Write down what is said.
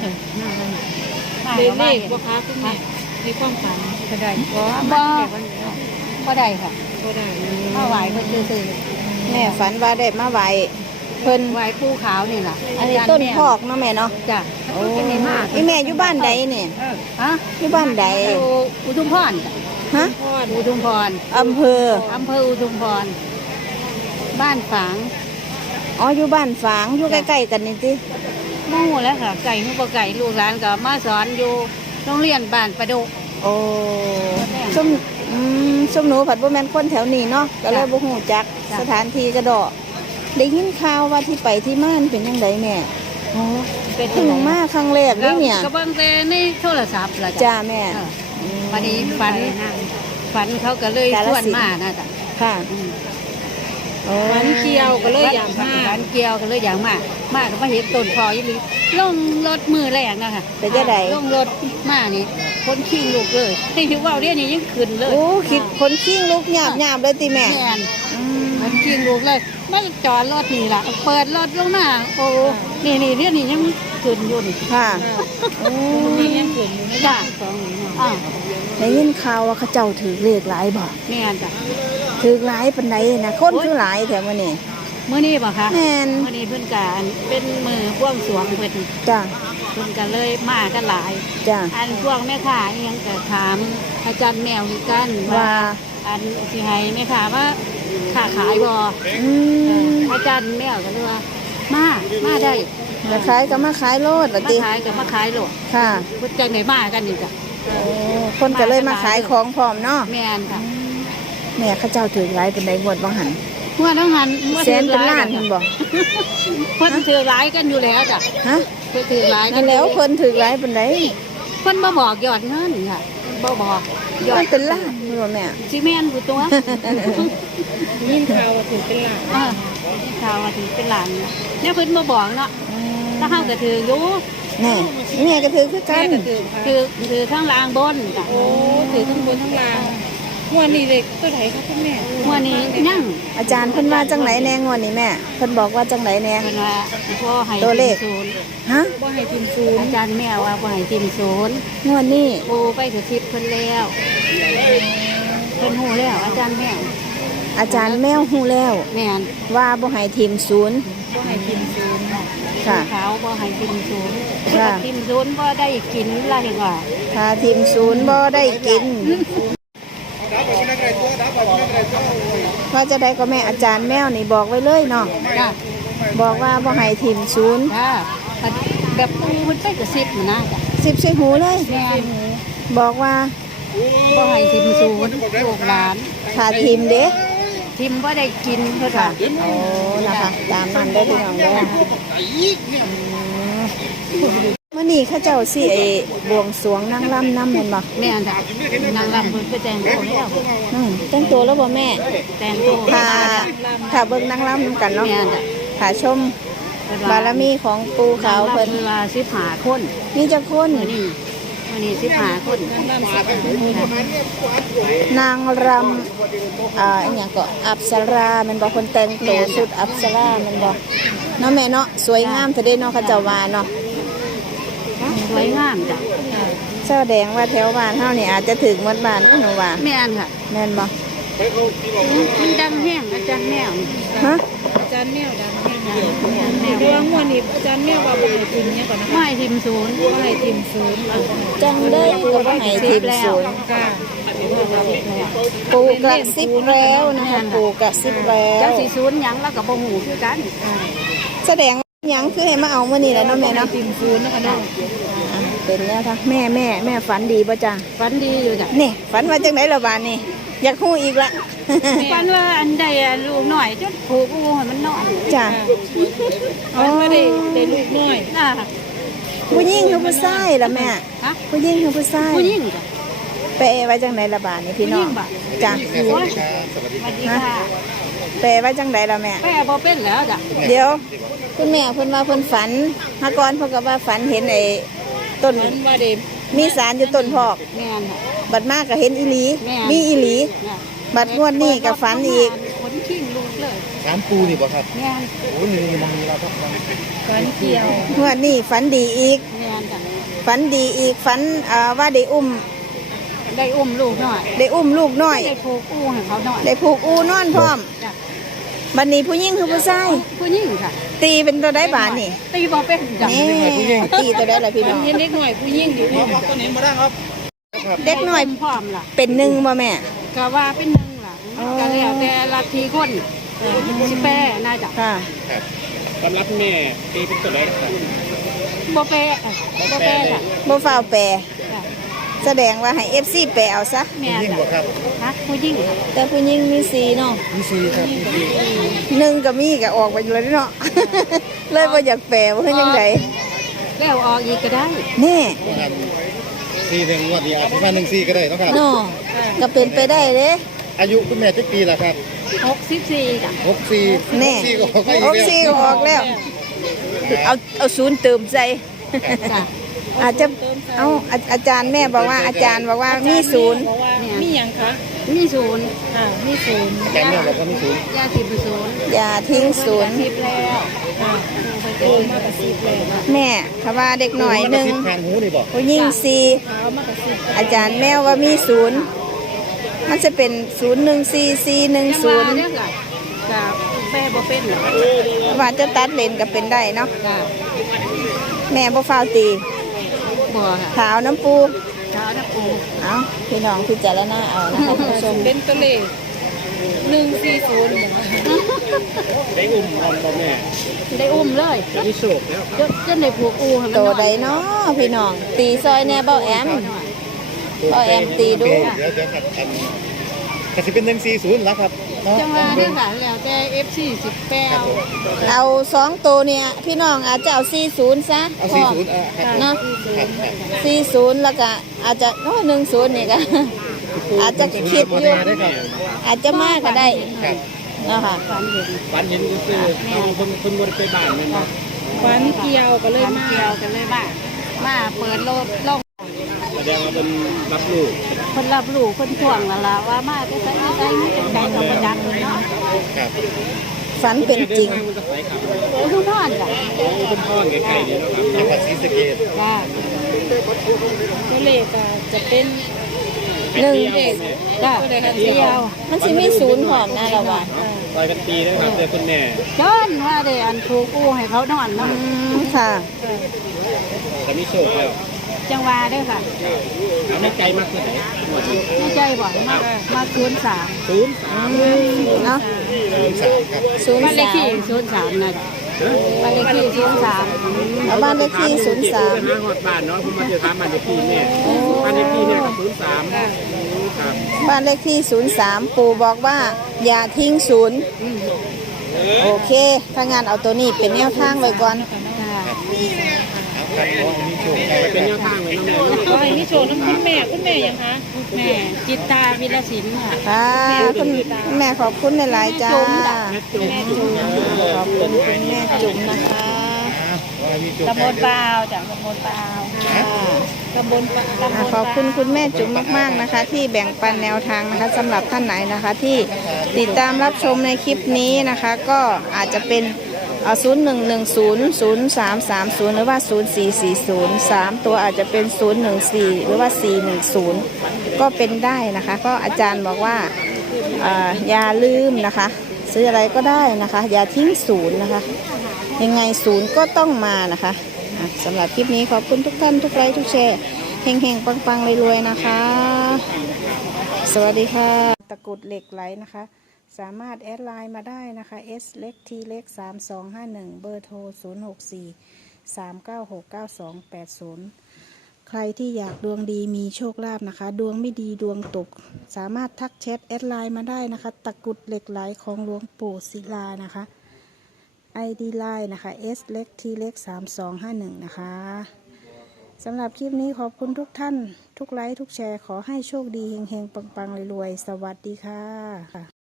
เด็กเลขบ่คะคุณแม่ในความฝันก็ได้บ่บ่บ่ได้ค่ะก็ได้มาไหวเพิ่นซื่อแม่ฝันว่าได้มาไหวเพิ่นๆไหวผู้ขาวนี่ล่ะอันนี้ต้นพอกเนาะแม่เนาะจ้ะโอ้เป็นนี่มากอีแม่อยู่บ้านใดเนี่ยเออฮะอยู่บ้านใดอยู่อุทุมพรจ้ะฮะพ่ออุทุมพรอำเภออำเภออุทุมพรบ้านฝางอ๋ออยู่บ้านฝางอยู่ใกล้ๆกันนี่ติ หมู่แล้วค่ะ ไก่ฮู้บ่ไก่ลูกหลานก็มาสอนอยู่โรงเรียนบ้านประดุกโอ้ส้มอืมส้มหนูผัดบ่แม่นคนแถวนี้เนาะก็เลยบ่ฮู้จักจ้ะสถานที่กระดอกได้ยินข่าวว่าที่ไปที่ม่านเป็นจังไดแม่โอ้เป็นเพิ่งมาครั้งแรกเลยเนี่ยก็เบิ่งแต่ในโทรศัพท์ล่ะจ้าแม่เอออืมวันนี้ฝันฝันเขาก็เลยกาฬชวนสินธุ์มานะจ๊ะค่ะอืมโอ้ ฝันเกี่ยวก็เลยอยากมาฝันเกี่ยวก็เลยอยากมามาก็มาเห็นต้นพออีหลีลงรถมือแรกนะคะเป็นจังไดลงรถมานี่คนขี้ลูกเลยที่ถือว่าเรียนนี่ยังขึ้นเลยโอ้คิดคนขิ้งลูกหยาบหยาบเลยติแม่แม่นอืมคนขี้ลูกเลยมาจอดรถนี่ล่ะเปิดรถลงมาโอ้นี่นี่เรียนนี่ยังขึ้นอยู่นี่ค่ะโอ้มีเงี้ยเกิดอยู่ในจ้ะสองนี่เนาะอ่าได้ยินข่าวว่าเขาเจ้าถือเลขหลายบ่แม่นจ้ะถือหลายปานใดนะคนคือหลายแถวมื้อนี้ เมื่อนี้บ่คะแม่นเมื่อนี้เพิ่นการเป็นมือพ่วงสรวงเพิ่นจ้าเพิ่นก็เลยมากันหลาย จ้าอันพวกแม่ค้าอิหยังก็ถามอาจารย์แมวคือกันว่าอันสิให้แม่ค้าว่าค้าขายบ่อืมอาจารย์แมวก็เลยว่ามามาได้จะขายก็มาขายโลดว่ามาติขายก็มาขายโลดค่ะเพิ่นจังได๋มากันนี่จ้ะโอ้คนก็เลยมาขายของพร้อมเนาะแม่นค่ะ แม่เขาเจ้าถือหลายปานใดงวดบ่หัน เมื่อต้องหันบ่แสนเป็นล้านถืเพิ่อนบ่เพิ่นถือหลายกันอยู่แล้วจ้ะฮะเพิ่นถือหลายกันั่นนแล้วเพิ่นถือหลายปานใดเพิ่นบ่บอกยอดเงินค่ะบ่บอกยอมัดนเป็นล้านเพิ่นว่าแม่สิแม่นผู้ตัวยินข่าวว่าถึงเป็นหลักเออข่าวว่าถือเป็นหลานเนี่ยเพิ่นมาบอกเนาะถ้าเฮาก็ถืออยู่แน่แม่ก็ถือคือกัแม่นก็ถือค่ะคือคือข้างล่างบนจ้ะโอ้ถือทั้งบนทั้งล่าง งวดนี้เด็กตัวไหนคะคุณแม่หัวนี้ยังอาจารย์เพิ่นว่าจังไหนแน่งวดนี้แม่เพิ่นบอกว่าจังไหนแน่ เพิ่นว่าพ่อให้ตัวเลขทีมศูนย์ฮะบ่ให้ทีมศูนย์อาจารย์แม่ว่าบ่ให้ทีมศูนย์งวดนี้โอ้ไปถือทิพย์เพิ่นแล้วเพิ่นฮู้แล้ว อาจารย์แม่อาจารย์แมวฮู้แล้วแม่นว่าบ่ให้ทีมศูนย์ บ่ให้ทีมศูนย์ค่ะ ขาวบ่ให้ทีมศูนย์ค่ะทีมศูนย์บ่ได้กินล่ะเห็นว่าถ้าทีมศูนย์บ่ได้กิน ว่าจะได้ก็แม่อาจารย์แมวนี่บอกไว้เลยเนาะจ้ะบอกว่าบ่ให้ทีมศูนย์ค่ะแบบปูเพิ่นไปกระซิบมานะจ้ะสิบใส่หูเลย แม่นบอกว่าบ่ให้ทีมศูนย์ลูกหลานถ้าทีมเด้ทิมว่าได้กินเพื่อค่ะค่ะโอ้นะคะตามนั้นได้อพี่น้องเด้อมื่อ นี้เข้าเจ้าสิไอ้บวงสรวงนางรำน้ำแม่นบ่แม่อันจ้ะนางรำเพิ่นไปแต่งตัวแล้วอืมแต่งตัวแล้วบ่แม่ แต่งตัวถ้าถ้าเบิ่งนางรำนำกันเนาะแม่อันจ้ะถ้าชมบารมีของปูเขาวเพิ่เพิ่นนว่าสิบหาคนมีจักคนมื้อนี้มื้อนี้สิบหาคนนางรำอ่าอหย่างก็อัปสราแมันบอกคนแต่งตัวชุดอัปสราแมันบอกเนาะแม่เนาะสวยงามเถอะเด้เนาะเขาเจ้าว่าเนาะ สวยงามจ้ะเจ้าแดงว่าแถวบ้านเฮานี่อาจจะถึงหมดบ้านหนูว่าแม่อันค่ะแม่นบ่มันดังแห้งอาจารย์แมวนี่ฮะอาจารย์แมวดังแม่ค่ะเรื่องงวดนี้อาจารย์แมวว่าบ่ให้ทีมเนี่ยก่อนนะคะไม่ทิมศูนย์บ่ให้ทีมศูนย์จังเด้อก็บ่ให้ทีมศูนย์ค่ะปูกระซิบแล้วนะคะปูกระซิบแล้เจ้าวสิศูนย์หยังแล้วก็บ่ฮู้คือกันแสดงว่าห ยังคือให้มาเอามื้อนี้แหละเนาะแม่เนาะทีมศูนย์นะคะเนาะอะเป็นแล้วทางแม่แม่แม่ฝันดีป่ะจ้ะฝันดีอยู่จ้ะนี่ฝันว่าจังไหนละบานนี่อยากฮู้อีกละ ฝันว่าอันใดอะลูกหน่อยจนผูกอูให้มันนอนจ้ะอ๋อไม่ได้ได้ลูกน้อยน่ะผู้หญิงคือผู้ชายล่ะแม่ฮะผู้หญิงคือผู้ชายผู้หญิงจ้ะ แปลไว้จังไหนละบานนี่พี่น้องผู้หญิงบ่จ้ะโอ้ยสวัสดีค่ะแปลไว้จังไหนละแม่แม่บ่เป็นแล้วจ้ะเดี๋ยวคุณแม่เพิ่นว่าเพิ่นฝันหากรเพิ่นก็ว่าฝันเห็นไอ้ต้นนั้นว่าเดมมีสารอยู่ต้นพอกแม่นค่ะบัดมากก็เห็นอีหลีแม่มีอีหลีเนี่ยบัดงวดนี้ก็ฝันอีกคนขิ้งลูกเลยสามปูนี่บ่ครับแม่นโอ้ยนี่มองนี่เราครับฝันเกี่ยวงวดนี้ฝันดีอีกแม่นจ้ะฝันดีอีกฝันอ่าว่าได้อุ้ม ได้อุ้มลูกหน่อยได้อุ้มลูกน้อย ได้ผูกอู้ให้เขาหน่อยได้ผูกอูนอนพร้อมจ้ะบัดนี้ผู้หญิงคือผู้ชายผู้หญิงค่ะตีเป็นตัวได้บาทนี่ตีบ่เป็นจ้ะนี่ตีตัวได้ละพี่น้องเห็นเด็กหน่อยผู้หญิงอยู่นี่เด็กน้อยพร้อมล่ะเป็นหนึ่งบ่แม่ก็ว่าเป็นหนึ่งล่ะอ๋อก็แล้วแต่ลัทธิคนสิแปรน่าจะค่ะสำหรับแม่ตีเป็นตัวเล็กครับบ่แปรบ่แปรจ้ะบ่ฟ้าวแปรจ้ะ แสดงว่าให้ FC แปรเอาซะ แม่จ้ะฮะผู้หญิงค่ะแต่ผู้หญิงมีสีเนาะมีซีครับมีซีหนึ่งก็มีก็ออกไปเลยเนาะ เลยบ่อยากแปลว่าเฮ็ดจังไดแล้วออกอีกก็ได้แน่ซีหนึ่งงวันนี้อาจจะมาหนึ่งซีก็ได้เนาะครับ เนาะก็เป็นไปได้เด้อายุคุณแม่จักปีละครับ64จ้ะหกซีแน่หกซีก็ออกมาอีกออกแล้วสีก็ออกแล้ว เอาเอาศูนย์เติมใจจ้ะอาจจะ เอาอาอาจารย์แม่บอกว่าอาจารย์บอกว่ามีศูนย์บอกว่ามีหยังคะมีศูนย์อ่ามีศูนย์แต่แม่บอกว่ามีศูนย์ยาสิบศูนย์อย่าทิ้งศูนย์สิบแล้วอ่าโอ้มากระซิบเลยค่ะแม่คำว่าเด็กหน่อยหนึ่งสิบทางหูนี่บอกผู้หญิงสี่เอามากระซิบอาจารย์แมวว่ามีศูนย์มันจะเป็นศูนย์หนึ่งสี่สี่หนึ่งยังศูว่านย์เนี่ยค่ะจ้ะแปรบ่เป็นหรอกว่าจะตัดเลนก็เป็นได้เนาะจ้ะแม่บ่ฟาวตี บ่ค่ะขาวน้ำปูจ้านะปูเอาพี่น้องพิจารณาเอานะคะคุณผู้ชมเป็นตัวเลขหนึ่งสี่ศูนย์ได้อุ้มออมบ่แม่ได้อุ้มเลยจะมีโศกแล้วจนจนได้ผูกอูให้มันโตหน่อยใดเนาะพี่น้อง ตีซอยแน่เบ้าแอมเอาแอมตีดู ก็จะเป็นหนึ่งซีศูนย์แล้วครับเนาะจังว่าเนี่ยค่ะแล้วแต่ FC สิบแปดเอาสองตัวเนี่ย พี่น้องอาจจะเอาสี่ศูนย์ซะเอาพซีร้อมศูนย์อะครับเนาะครับครับสี่ศูนย์แล้วก็อาจจะโอ้หนึ่งศูนย์นี่ก็ อาจจะคิดอยู่ ได้ครับอาจจะมากก็ได้ครับเนาะค่ะฝันเห็นฝันเห็นก็คือเอาคนคนวนไปบ้านแม่นบ่ฟันเกี่ยวก็เลยฝันมาเกี่ยวกันเลยว่ามาเปิดโลดโลกแสดงว่าเป็นรับลูก คนรับรู้คนท่วงแล้วล่ะว่ามาไปใส่ใส่ไม่เป็นใจกับประจักษ์เลยเนาะครับฝันเป็นจริงดิทามันจะใสครับโอ้ทุกนอนจ้ะโอ้เป็นพ่อไกลๆเนี่ยเนาะครับจังหวัดศรีสะเกษจ้าตัวเลขก็จะเป็นหนึ่งเลขจ้าเดียวมันสิมีศูนย์หอมนะเราว่าซอยกันปีนะครับเจอคุณแม่จนว่าได้อันผูกอูให้เขานอนเนาะอืมค่ะจะมีโชคแล้ว จังว่าเด้อค่ะเอาไม่ไกลมากเท่าไหร่หมดไม่ใจบ่อยมากมาศูนย์สามศูนย์สามเนาะศูนย์สามครับศูนย์บ้านเลขสาที่มศูนย์สามนะบ้านเลขที่ศูนย์สามเอาบ้านเลขที่ศูนย์สามจะหาหอดบ้านเนาะผมมาเจอถามบ้านเลขที่แม่บ้านเลขที่เนี่ยกับศูนย์สามครับบ้านเลขที่ศูนย์สามปู่บอกว่า อย่าทิ้งศูนย์โอเค ถ้างานเอาตัวนี้เป็นแนวทางไว้ก่อนจ้า ครับขอให้มีโชคไปเป็นแนวทางเลยเนาะแม่เนาะก็ให้มีโชว์น้ำคุณแม่คุณแม่ยังคะแม่จิตตาวิรศิลป์ค่ะ ค่ะคุณแม่ขอบคุณหลายๆจ้าจุ๊บขอบคุณคุณแม่จุ๋มนะคะขอให้มีโชคตำบลปาวจากตำบลปาวค่ะตำบลปะตำบอะลขอบคุณคุณแม่จุ๋มมากๆนะคะ ที่แบ่งปันแนวทางนะคะสำหรับท่านไหนนะคะ ที่ติดตามรับชมในคลิปนี้นะคะ ก็อาจจะเป็น ศูนย์หนึ่งหนึ่งศูนย์ศูนย์สามสามศูนย์หรือว่าศูนย์สี่สี่ศูนย์สามตัวอาจจะเป็นศูนย์หนึ่งสี่หรือว่าสี่หนึ่งศูนย์ก็เป็นได้นะคะ ก็อาจารย์บอกว่าอย่าลืมนะคะ ซื้ออะไรก็ได้นะคะ อย่าทิ้งศูนย์นะคะ ยังไงศูนย์ก็ต้องมานะคะสำหรับคลิปนี้ขอบคุณทุกท่านทุกไลค์ทุกแชร์เฮงๆ ปังๆรวยๆนะคะ สวัสดีค่ะ ตะกุดเหล็กไหลนะคะ สามารถแอดไลน์มาได้นะคะ S เล็ก T เล็ก 3251 เบอร์โทร 064 396 9280 ใครที่อยากดวงดีมีโชคลาภนะคะ ดวงไม่ดีดวงตก สามารถทักแชทแอดไลน์มาได้นะคะ ตะกรุดเหล็กไหลของหลวงปู่ศิลานะคะ ID ไลน์นะคะ S เล็ก T เล็ก 3251 นะคะสำหรับคลิปนี้ขอบคุณทุกท่าน ทุกไลค์ ทุกแชร์ ขอให้โชคดี เฮงๆ ปังๆรวยๆ สวัสดีค่ะ